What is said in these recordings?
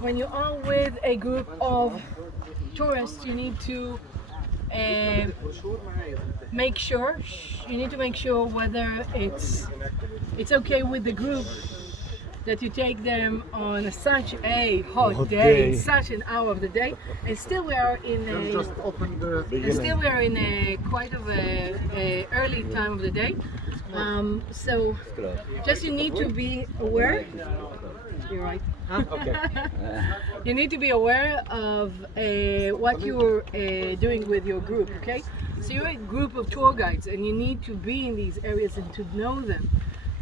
when you are with a group of tourists, you need to make sure whether it's okay with the group that you take them on such a hot day, such an hour of the day, and still we are in a quite of a early time of the day. So just you need to be aware. You're right. Okay. You need to be aware of what you're doing with your group, okay? So you're a group of tour guides and you need to be in these areas and to know them.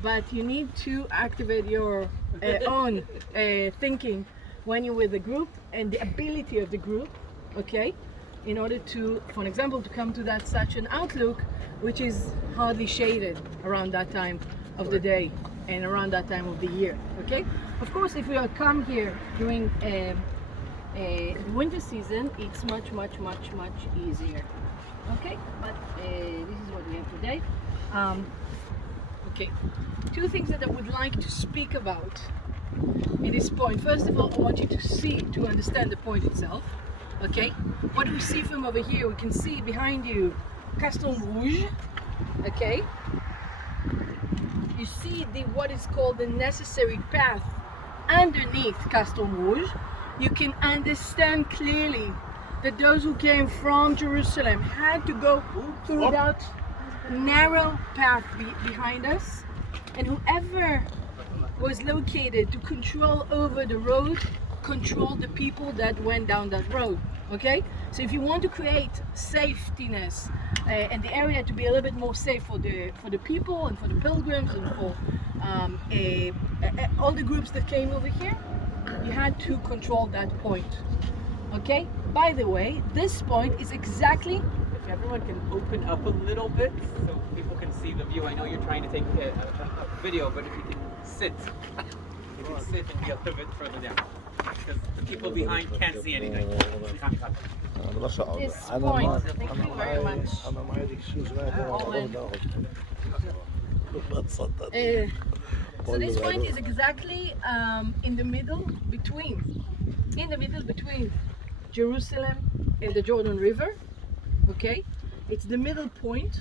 But you need to activate your own thinking when you're with the group and the ability of the group, okay? In order to, for example, to come to that such an outlook which is hardly shaded around that time of the day and around that time of the year, okay? Of course, if we are come here during the winter season, it's much easier, okay? But this is what we have today. Okay, two things that I would like to speak about in this point. First of all, I want you to understand the point itself, okay? What do we see from over here? We can see behind you Castle Rouge, okay? You see what is called the necessary path underneath Castle Rouge. You can understand clearly that those who came from Jerusalem had to go through that narrow path behind us, and whoever was located to control over the road controlled the people that went down that road, okay? So if you want to create safetiness and the area to be a little bit more safe for the people and for the pilgrims and for all the groups that came over here, you had to control that point, okay? By the way, this point is exactly... If everyone can open up a little bit so people can see the view. I know you're trying to take a video, but if you can sit, and be a little bit further down. Because the people behind can't see anything. This point, thank you very much. So this point is exactly in the middle between Jerusalem and the Jordan River, okay? It's the middle point,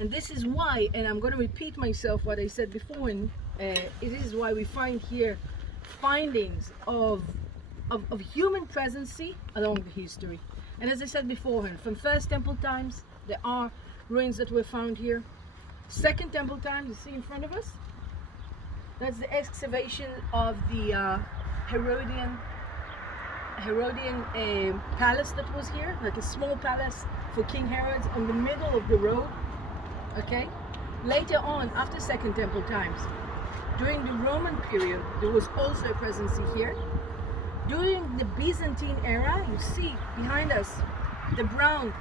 and this is why, and I'm going to repeat myself what I said before, and it is why we find here findings of human presence along the history. And as I said beforehand, from First Temple times, there are ruins that were found here. Second Temple times, you see in front of us, that's the excavation of the Herodian palace that was here, like a small palace for King Herod on the middle of the road, okay? Later on, after Second Temple times, during the Roman period, there was also a presence here. During the Byzantine era, you see behind us the brown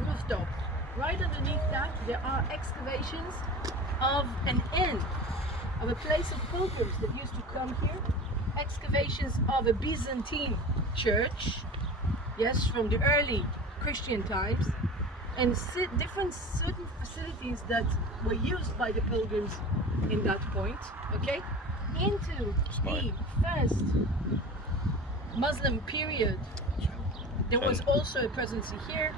rooftop. Right underneath that, there are excavations of an inn, of a place of pilgrims that used to come here. Excavations of a Byzantine church, yes, from the early Christian times, and certain facilities that were used by the pilgrims in that point, okay? Into the first Muslim period, there was also a presence here.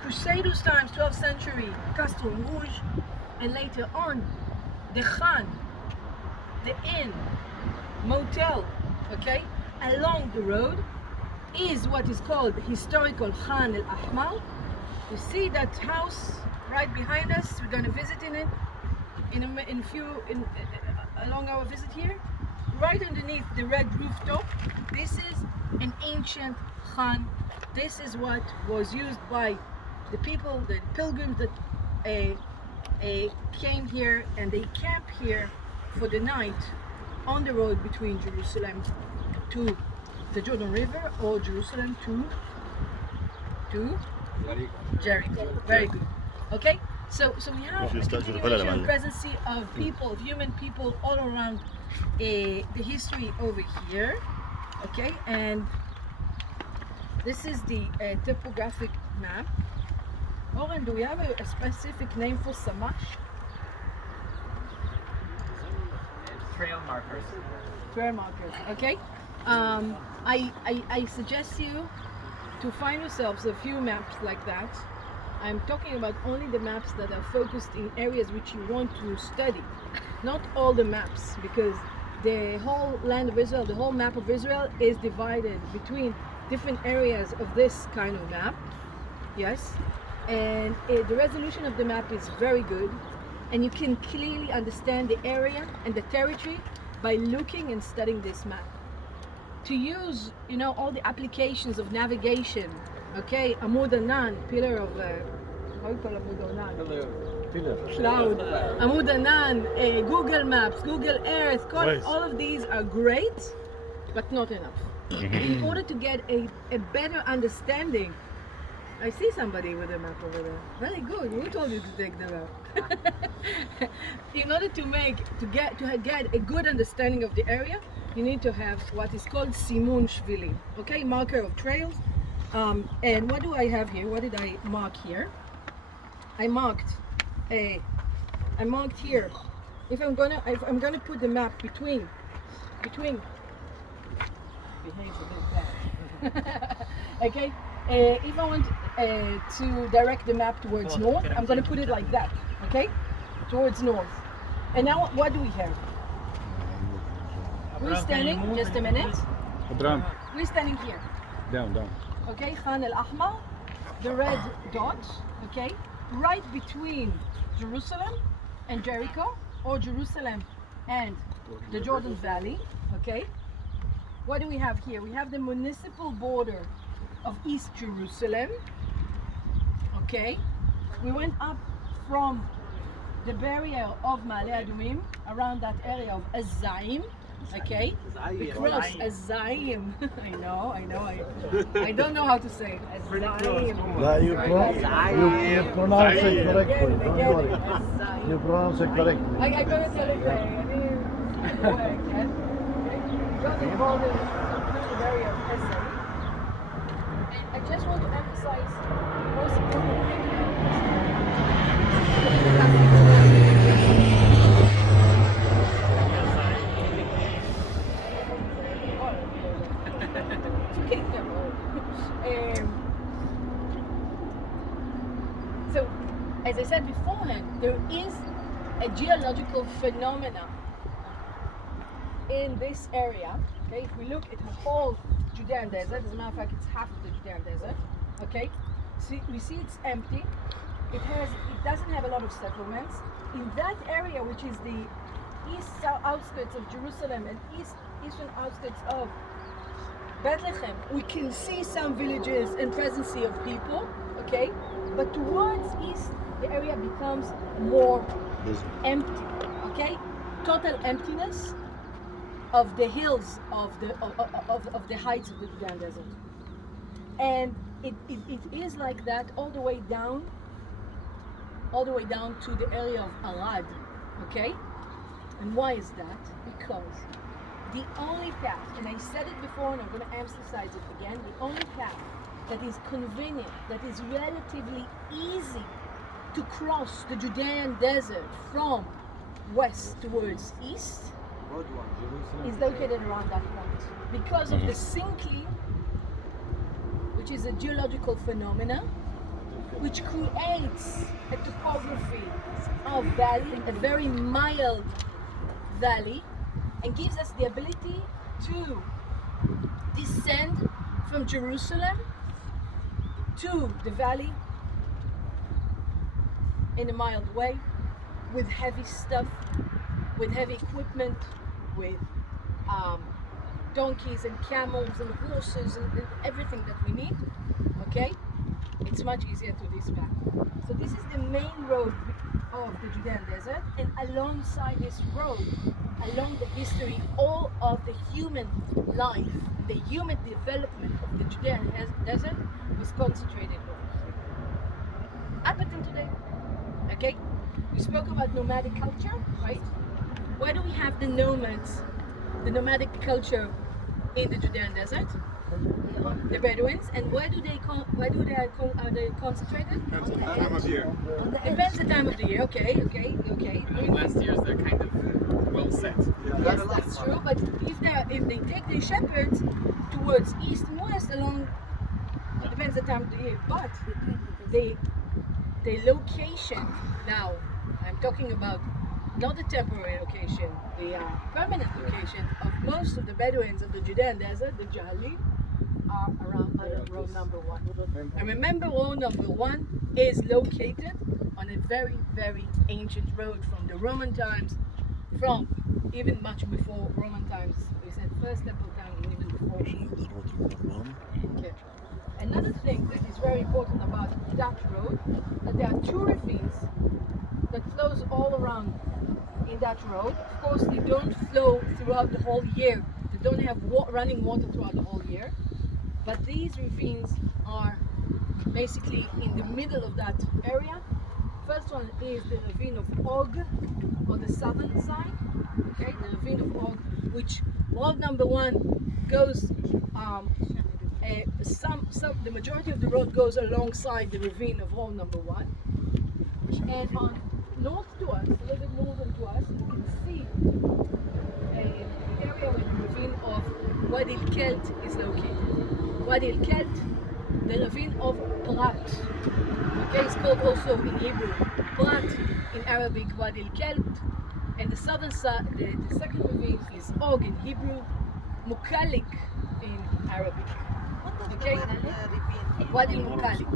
Crusaders times, 12th century, Castle Rouge, and later on, the Khan, the inn, motel, okay, along the road is what is called historical Khan al-Ahmar. You see that house right behind us. We're going to visit in it along our visit here. Right underneath the red rooftop, this is an ancient Khan. This is what was used by the people, the pilgrims that came here, and they camped here for the night on the road between Jerusalem to the Jordan River or Jerusalem to Jericho. Very good. Okay, so we have a continuation presence of people, of human people all around the history over here. Okay, and this is the topographic map. Oren, do we have a specific name for Samash? Trail markers. Trail markers, okay. I suggest you to find yourselves a few maps like that. I'm talking about only the maps that are focused in areas which you want to study, not all the maps, because the whole land of Israel, the whole map of Israel is divided between different areas of this kind of map. Yes, and the resolution of the map is very good, and you can clearly understand the area and the territory by looking and studying this map. To use, you know, all the applications of navigation, okay, Amud Anan, pillar of, how you call Amud Anan? Cloud, Amud Anan, Google Maps, Google Earth, all of these are great, but not enough. In order to get a better understanding, I see somebody with a map over there. Very good. Who told you to take the map? In order to get a good understanding of the area, you need to have what is called simun shvilim. Okay, marker of trails. And what do I have here? What did I mark here? I marked here. If I'm gonna put the map between. Behaves a bit bad. Okay. If I want to direct the map towards north, I'm going to put it like that, okay? Towards north. And now what do we have? We're standing, just a minute. We're standing here. Down. Okay, Khan al-Ahmar, the red dot, okay? Right between Jerusalem and Jericho, or Jerusalem and the Jordan Valley, okay? What do we have here? We have the municipal border of East Jerusalem. Okay, we went up from the barrier of Ma'ale Adumim, around that area of Azaim. Okay, we crossed Azaim. I know. I don't know how to say it. Azaim. No, you pronounce it correctly. Don't worry. Azaim. You pronounce it correctly. I gotta tell it the way I can. Okay, got the border of the barrier of Azaim. I just want to emphasize the most important thing so, as I said beforehand, there is a geological phenomena in this area. Okay, if we look at the whole Judean desert, as a matter of fact, it's half of the Judean desert. Okay, we see it's empty. It doesn't have a lot of settlements. In that area, which is the east outskirts of Jerusalem and eastern outskirts of Bethlehem, we can see some villages and presence of people. Okay, but towards east, the area becomes more empty. Okay, total emptiness of the hills of the heights of the Judean desert, and it is like that all the way down to the area of Arad. Okay, and why is that? Because the only path, and I said it before and I'm going to emphasize it again, the only path that is convenient, that is relatively easy to cross the Judean desert from west towards east is located around that point because of the sinking, which is a geological phenomena which creates a topography of valley, a very mild valley, and gives us the ability to descend from Jerusalem to the valley in a mild way, with heavy stuff, with heavy equipment, with donkeys and camels and horses and everything that we need. Okay, it's much easier to this path. So this is the main road of the Judean desert, and alongside this road, along the history, all of the human life, the human development of the Judean desert was concentrated up until today. Okay, we spoke about nomadic culture, right? Where do we have the nomads, the nomadic culture in the Judean desert, the Bedouins. And where do they are they concentrated? Depends on the time of year. Depends the time of the year. Okay. Last year's they're kind of well set. Yes, that's true. But if they take the shepherds towards east and west along, it depends the time of the year. But the location now, I'm talking about not the temporary location, the permanent location of most of the Bedouins of the Judean desert, the Jahalim, are around the road number 1. And remember, road number 1 is located on a very, very ancient road from the Roman times, from even much before Roman times. We said first temple time and even before. Okay. Another thing that is very important about that road, that there are 2 ravines that flows all around in that road. Of course, they don't flow throughout the whole year. They don't have running water throughout the whole year. But these ravines are basically in the middle of that area. First one is the ravine of Og on the southern side. Okay, the ravine of Og, which road number 1 goes. The majority of the road goes alongside the ravine of road number 1. And on north to us, a little bit northern to us, you can see the area where the ravine of Wadi el-Kelt is located. Wadi el-Kelt, the ravine of Prat. Okay, it's called also in Hebrew Prat, in Arabic Wadi el-Kelt. And the southern side, the second ravine is Og in Hebrew, Mukalik in Arabic. Okay, Wadi el-Mukalik.